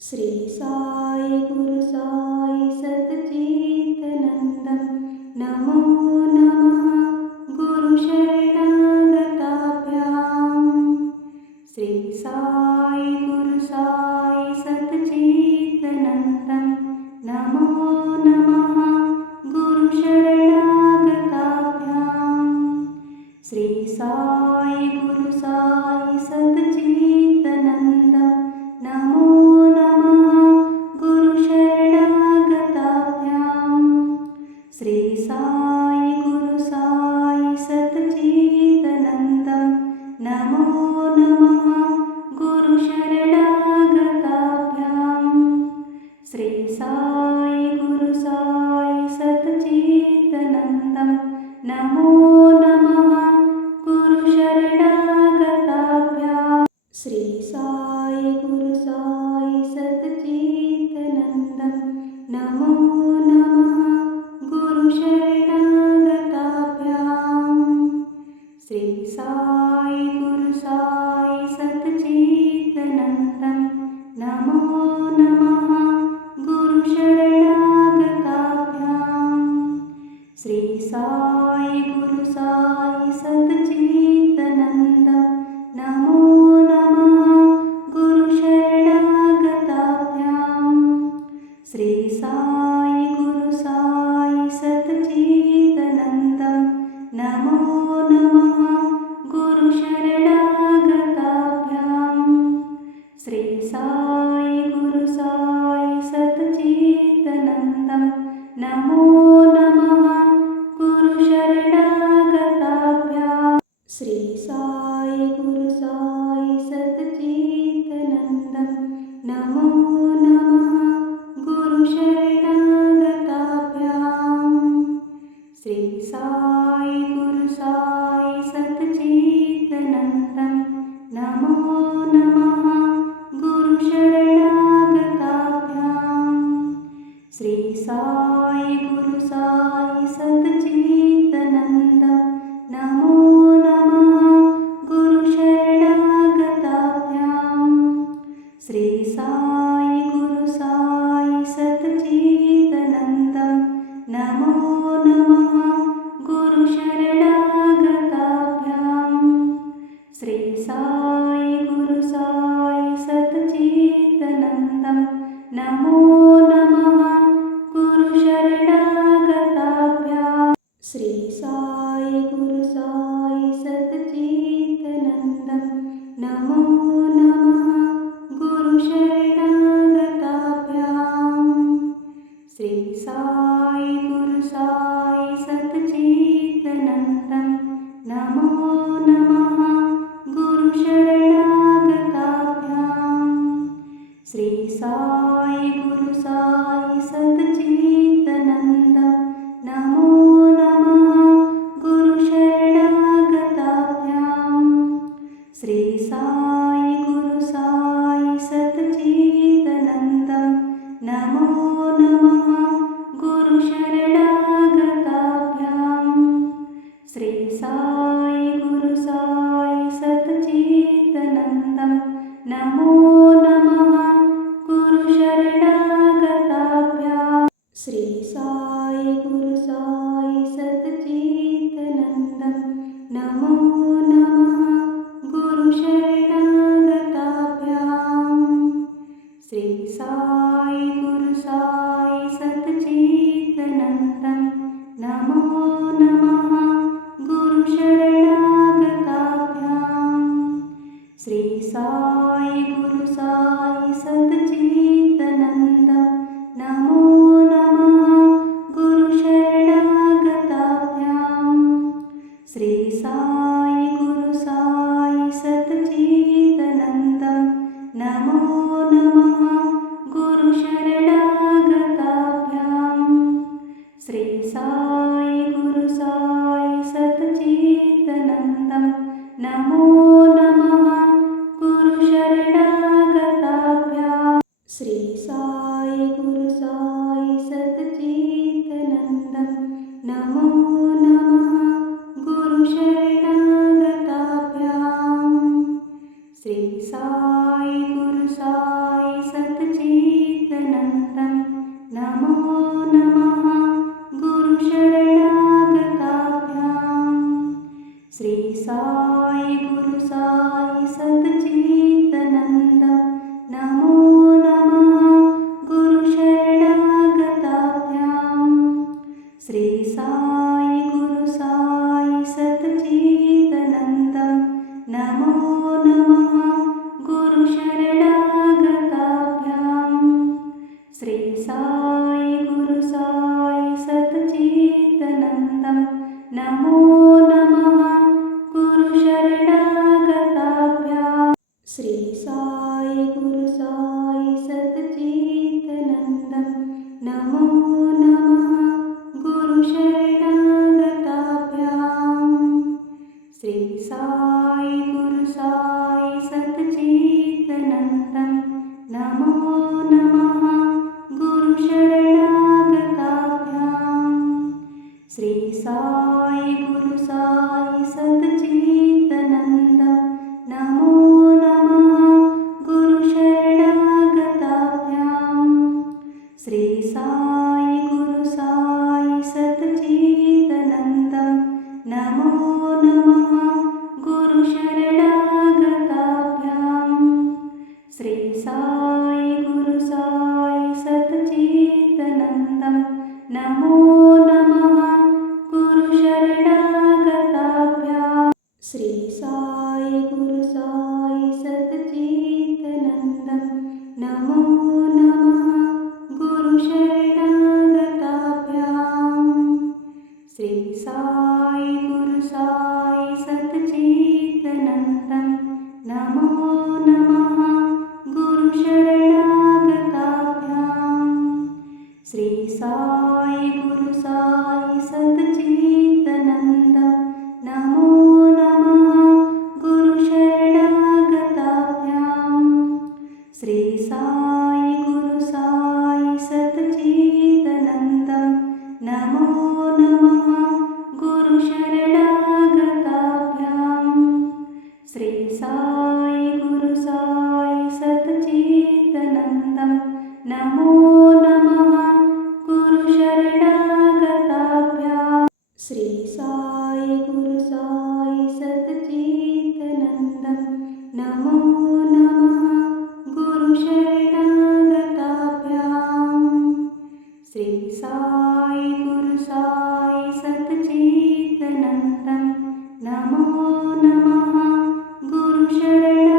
श्री साई गुरु साई सच्चिदानंदं नमो नमः गुरु शरणागताभ्यां। श्री साई गुरु साई सच्चिदानंदं नमो नमः गुरु शरणागताभ्यां। श्री साई गुरु साई सच्चिदानंदं नमो श्री साई गुरु साई सच्चिदानंदं नमो नमः गुरु शरणागताभ्यां। श्री साई गुरु साई सच्चिदानंदं नमो नमः गुरु शरणागताभ्यां। श्री साई गुरु साई सच्चिदानंदं नमो नमः गुरु शरणागताभ्यां। श्री साई गुरु साई सच्चिदानंदं नमो नमः गुरु शरणागताभ्यां। श्री साई गुरु साई सच्चिदानंदं नमो नमः गुरु शरणागताभ्यां। श्री साई गुरु साई सच्चिदानंदं नमो नमः गुरु शरणागताभ्यां। श्री साई गुरु साई सच्चिदानंदं नमो नमः गुरु शरणागताभ्यां। श्री साई गुरु साई सच्चिदानंदं नमो नमः गुरु शरणागताभ्यां। श्री साई गुरु साई सच्चिदानंदं नमो नमः गुरु शरणागताभ्यां। श्री साई गुरु साई सच्चिदानंदं नमो नमः गुरु शरणागताभ्यां। श्री साई गुरु साई सच्चिदानंदं नमो नमः गुरु शरणागताभ्यां। श्री साई गुरु साई सच्चिदानंदं नमो नमः गुरु शरणागताभ्यां। श्री साई गुरु साई सच्चिदानंदं नमो नमः गुरु शरणागताभ्यां। श्री साई गुरु साई सच्चिदानंदं नमो नमः गुरु शरणागताभ्यां। श्री साई गुरु साई सच्चिदानंदं नमो नमः गुरु शरणागताभ्यां। श्री साई गुरु साई सच्चिदानंदं नमो नमः गुरु शरणागताभ्यां। श्री साई गुरु साई सच्चिदानंदं नमो नमः गुरु शरणागताभ्यां। श्री साई गुरु साई सच्चिदानंदं नमो नमः गुरु शरणागताभ्यां। श्री साई गुरु साई सच्चिदानंदं नमो नमः गुरु शरणागताभ्यां। श्री साई गुरु साई सच्चिदानंदं नमो नमः गुरु शरणागताभ्यां। श्री साई गुरु साई सच्चिदानंदं नमो नमः गुरु शरणागताभ्यां। श्री साई गुरु साई सच्चिदानंदं नमो नमः गुरु शरणागताभ्यां। श्री साई गुरु साई सच्चिदानंदं नमो नमः गुरु शरणागताभ्यां। श्री साई गुरु साई सच्चिदानंदं नमो नमः गुरुशरणागताभ्यां श्री साई गुरु साई सच्चिदानन्दं नमो नमः गुरुशरणागताभ्यां श्री साई गुरु साई सच्चिदानन्दं नमो नमः गुरुशरणागताभ्यां श्री साई गुरु साई सच्चिदानन्दं नमो नमः गुरुशरणागताभ्यां श्री साई गुरु साई सच्चिदानन्दं नमो नमः गुरुशरणागताभ्यां श्री साई गुरु साई सच्चिदानन्दं नमो नमः गुरुशरणागताभ्यां श्री साई गुरु साई सच्चिदानन्दं नमो नमः गुरुशरणागताभ्यां श्री साई गुरु साई सच्चिदानन्दं नमो नमः गुरुशरणागताभ्यां श्री साई गुरु साई सच्चिदानन्दं नमो नमः गुरुशरणागताभ्यां श्री साई गुरु साई सच्चिदानन्दं नमो नमः गुरुशरणागताभ्यां श्री साई गुरु साई सच्चिदानन्दं नमो नमः गुरुशरणागताभ्यां श्री साई गुरु साई सच्चिदानन्दं नमो नमः गुरुशरणागताभ्यां श्री साई गुरु साई सच्चिदानन्दं नमो नमः गुरुशरणागताभ्यां श्री साई गुरु साई सच्चिदानन्दं नमो नमः गुरुशरणागताभ्यां श्री साई गुरु साई सच्चिदानन्दं नमो नमः गुरुशरणागताभ्यां श्री साई गुरु साई सच्चिदानन्दं नमो नमः गुरुशरणागताभ्यां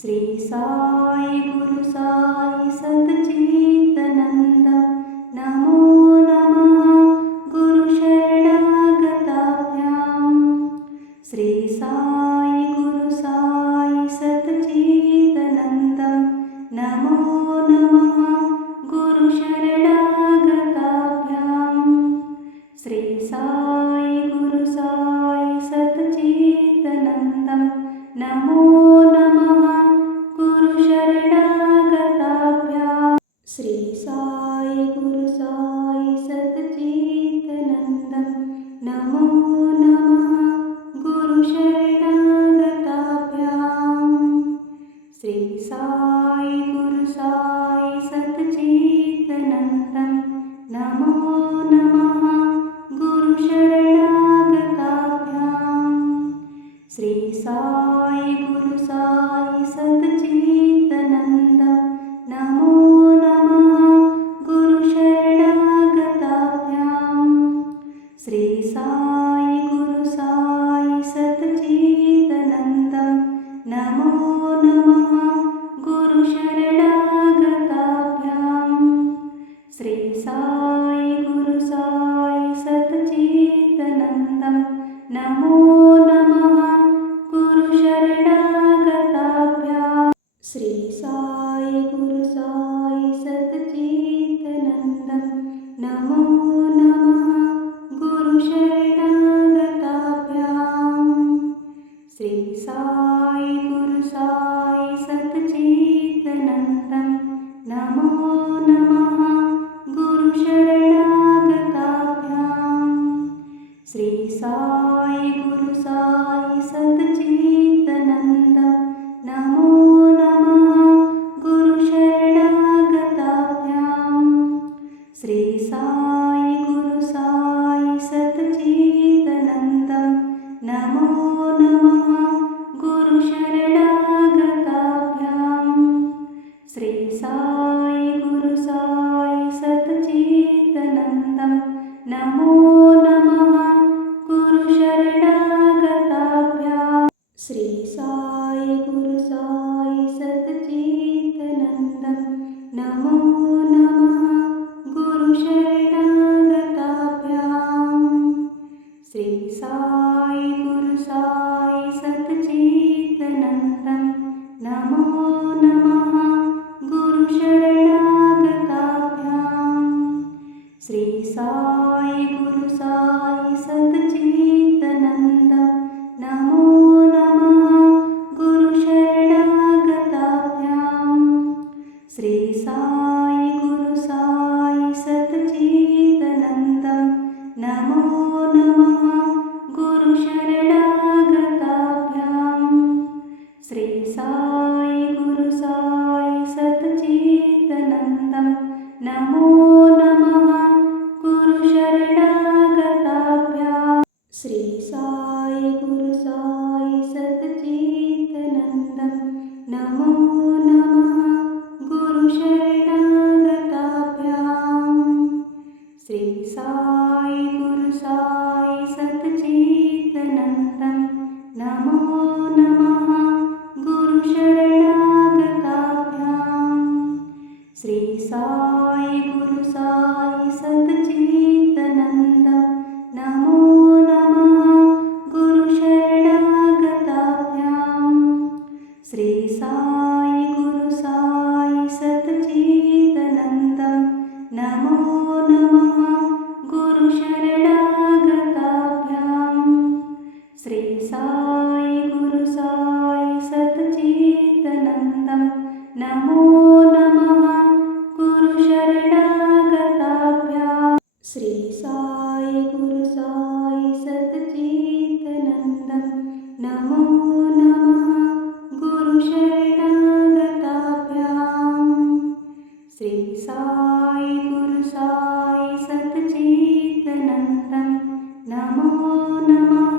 श्री साई गुरु साई सच्चिदानन्दं नमो नमः गुरुशरणागताभ्यां श्री साई गुरु साई सच्चिदानन्दं नमो नमः गुरुशरणागताभ्यां श्री साई गुरु साई सच्चिदानन्दं नमो नमः गुरुशरणागताभ्यां श्री साई गुरु साई सच्चिदानन्दं नमो नमः गुरुशरणागताभ्यां श्री साई गुरु साई सच्चिदानन्दं नमो नमः गुरुशरणागताभ्यां श्री साई गुरु साई सच्चिदानन्दं नमो नमः गुरुशरणागताभ्यां श्री साई गुरु साई सच्चिदानन्दं नमो नमः गुरुशरणागताभ्यां श्री साई गुरु साई सच्चिदानन्दं नमो नमः गुरुशरणागताभ्यां श्री साई गुरु साई सच्चिदानन्दं नमो नमः गुरुशरणागताभ्यां श्री साई गुरु साई सच्चिदानन्दं नमो नमः गुरुशरणागताभ्यां श्री साई गुरु साई सच्चिदानन्दं नमो नमः गुरुशरणागताभ्यां नमो नमः गुरुशरणागताभ्यां श्री साई गुरु साई सच्चिदानन्दं नमो नमः गुरुशरणागताभ्यां श्री साई गुरु साई सच्चिदानन्दं नमो नमः गुरुशरणागताभ्यां श्री साई गुरु साई सच्चिदानन्दं नमो नमः गुरुशरणागताभ्यां श्री साई गुरु साई सच्चिदानन्दं नमो नमः गुरुशरणागताभ्यां श्री साई गुरु साई सच्चिदानन्दं नमो नमः गुरुशरणागताभ्यां श्री साई गुरु साई सच्चिदानन्दं नमो नमः गुरुशरणागताभ्यां श्री साई गुरु साई सच्चिदानन्दं नमो नमः गुरुशरणागताभ्यां श्री साई गुरु साई सच्चिदानन्दं नमो नमः गुरुशरणागताभ्यां श्री साई गुरु साई सच्चिदानन्दं नमो नमः गुरुशरणागताभ्यां श्री साई गुरु साई सच्चिदानन्दं नमो नमः गुरुशरणागताभ्यां श्री साई गुरु साई सच्चिदानन्दं नमो नमः गुरुशरणागताभ्यां श्री साई गुरु साई सच्चिदानन्दं नमो नमः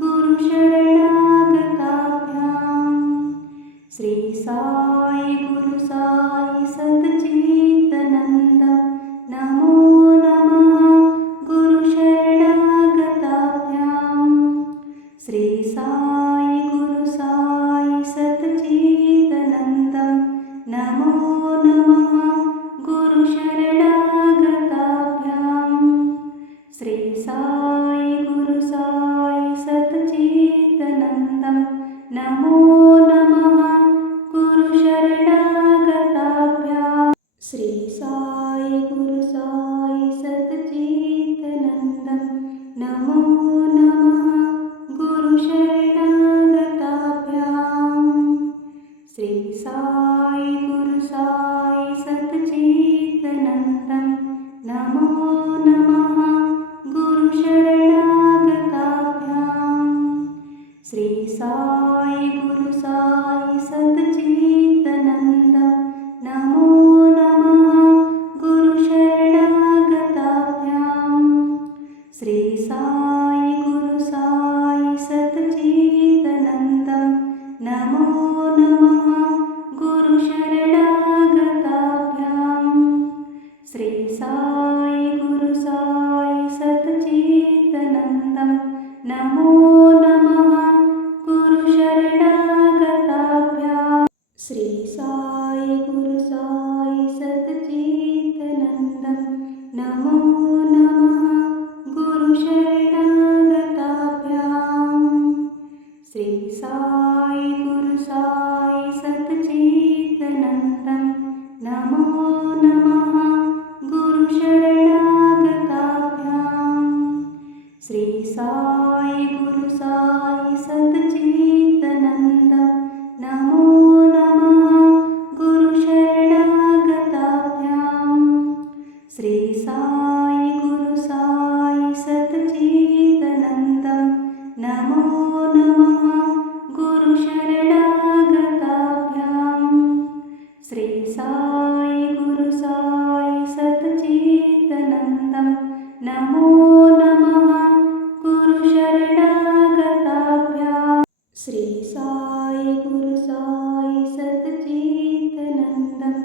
गुरुशरणागताभ्यां श्री साई गुरु साई सच्चिदानन्दं नमो नमः गुरुशरणागताभ्यां श्री साई गुरु साई सच्चिदानन्दं नमो नमः गुरुशरणागताभ्यां श्री साई गुरु साई सच्चिदानन्दं नमो नमः गुरुशरणागताभ्यां श्री साई गुरु साई सच्चिदानन्दं नमो नमः गुरुशरणागताभ्यां श्री साई गुरु साई सच्चिदानन्दं नमो नमः गुरुशरणागताभ्यां श्री साई गुरु साई सच्चिदानन्दं नमो नमः गुरुशरणागताभ्यां श्री साई गुरु साई सच्चिदानन्दं नमो नमः गुरुशरणागताभ्यां श्री साई गुरु साई सच्चिदानन्दं नमो नमः गुरुशरणागताभ्यां श्री साई गुरु साई सच्चिदानन्दं नमो नमः गुरुशरणागताभ्यां श्री साई गुरु साई सच्चिदानन्दं नमो नमः गुरुशरणागताभ्यां श्री साई गुरु साई सच्चिदानन्दं नमो नमः गुरुशरणागताभ्यां श्री साई गुरु साई सच्चिदानन्दं नमो नमः गुरुशरणागताभ्यां श्री साई गुरु साई सच्चिदानन्दं नमो नमः गुरुशरणागताभ्यां श्री साई गुरु साई सच्चिदानन्दं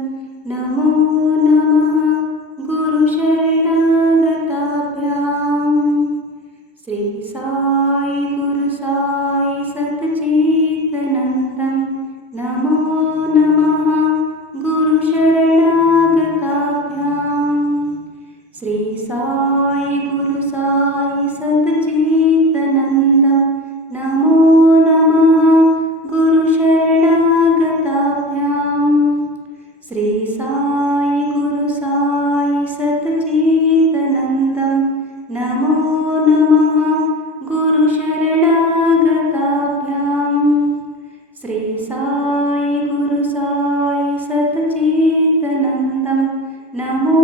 नमो नमः गुरुशरणागताभ्यां नमः गुरुशरणागताभ्यां श्री साई गुरु साई सच्चिदानन्दं नमो नमः गुरुशरणागताभ्यां श्री साई गुरु साई सच्चिदानन्दं नमो नमः गुरुशरणागताभ्यां श्री साई गुरु साई सच्चिदानन्दं नमो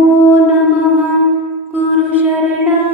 नमः गुरुशरणागताभ्यां